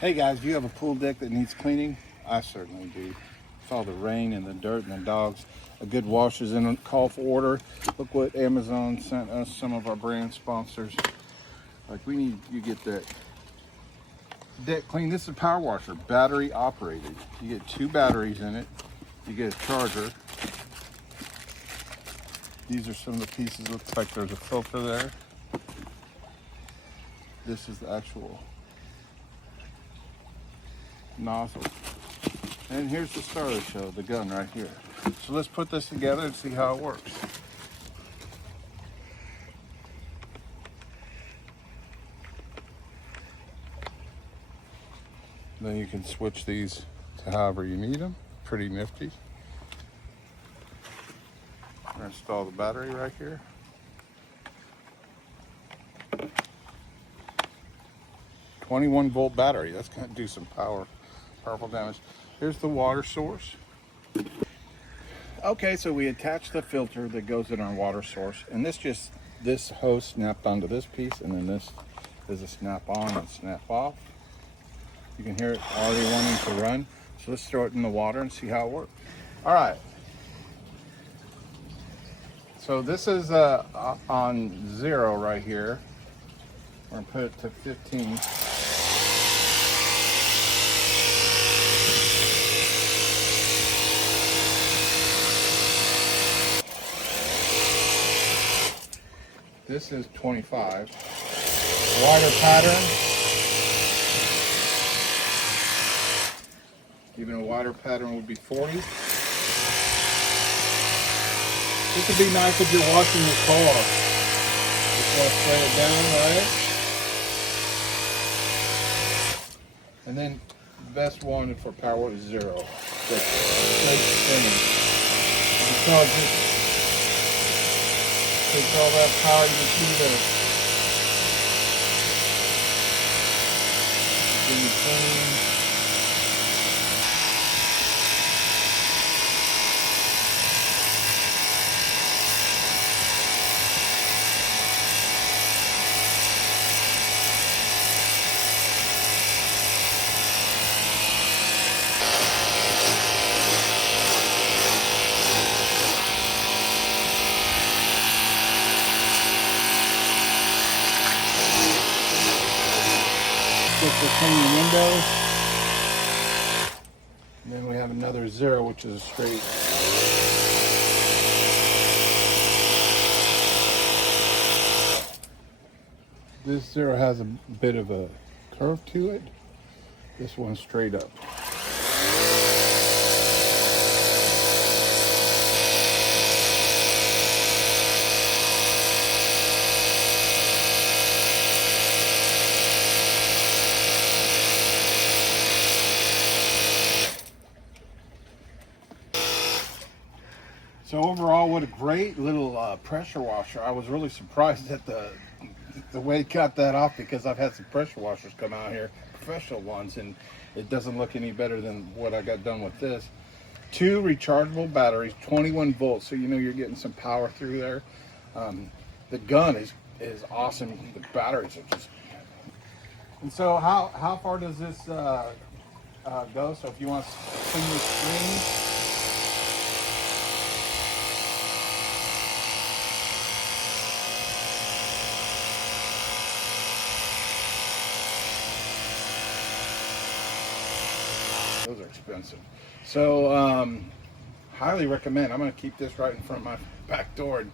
Hey guys, do you have a pool deck that needs cleaning? I certainly do. With all the rain and the dirt and the dogs, a good wash is in a call for order. Look what Amazon sent us, some of our brand sponsors. Like, we need you get that deck clean. This is a power washer, battery operated. You get 2 batteries in it. You get a charger. These are some of the pieces. Looks like there's a filter there. This is the actual nozzle. And here's the star of the show, the gun right here. So let's put this together and see how it works. Then you can switch these to however you need them. Pretty nifty. I'm gonna install the battery right here. "21-volt battery. That's gonna do some powerful damage. Here's the water source. Okay, so we attach the filter that goes in our water source, and this hose snapped onto this piece, and then this is a snap on and snap off. You can hear it already wanting to run. So let's throw it in the water and see how it works. All right. So this is on 0 right here. We're gonna put it to 15. This is 25. Wider pattern. Even a wider pattern would be 40. This would be nice if you're washing your car. Just want to spray it down, right? And then the best one for power is 0. Just straight spinning. So it just takes all that power. You can see the clean. For cleaning windows. And then we have another 0, which is a straight. This 0 has a bit of a curve to it. This one's straight up. So overall, what a great little pressure washer. I was really surprised at the way it cut that off, because I've had some pressure washers come out here, professional ones, and it doesn't look any better than what I got done with this. 2 rechargeable batteries, 21 volts, so you know you're getting some power through there. The gun is awesome. The batteries are just... And so how far does this go? So if you want to clean the screen, those are expensive. So highly recommend. I'm going to keep this right in front of my back door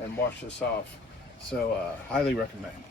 and wash this off. So highly recommend.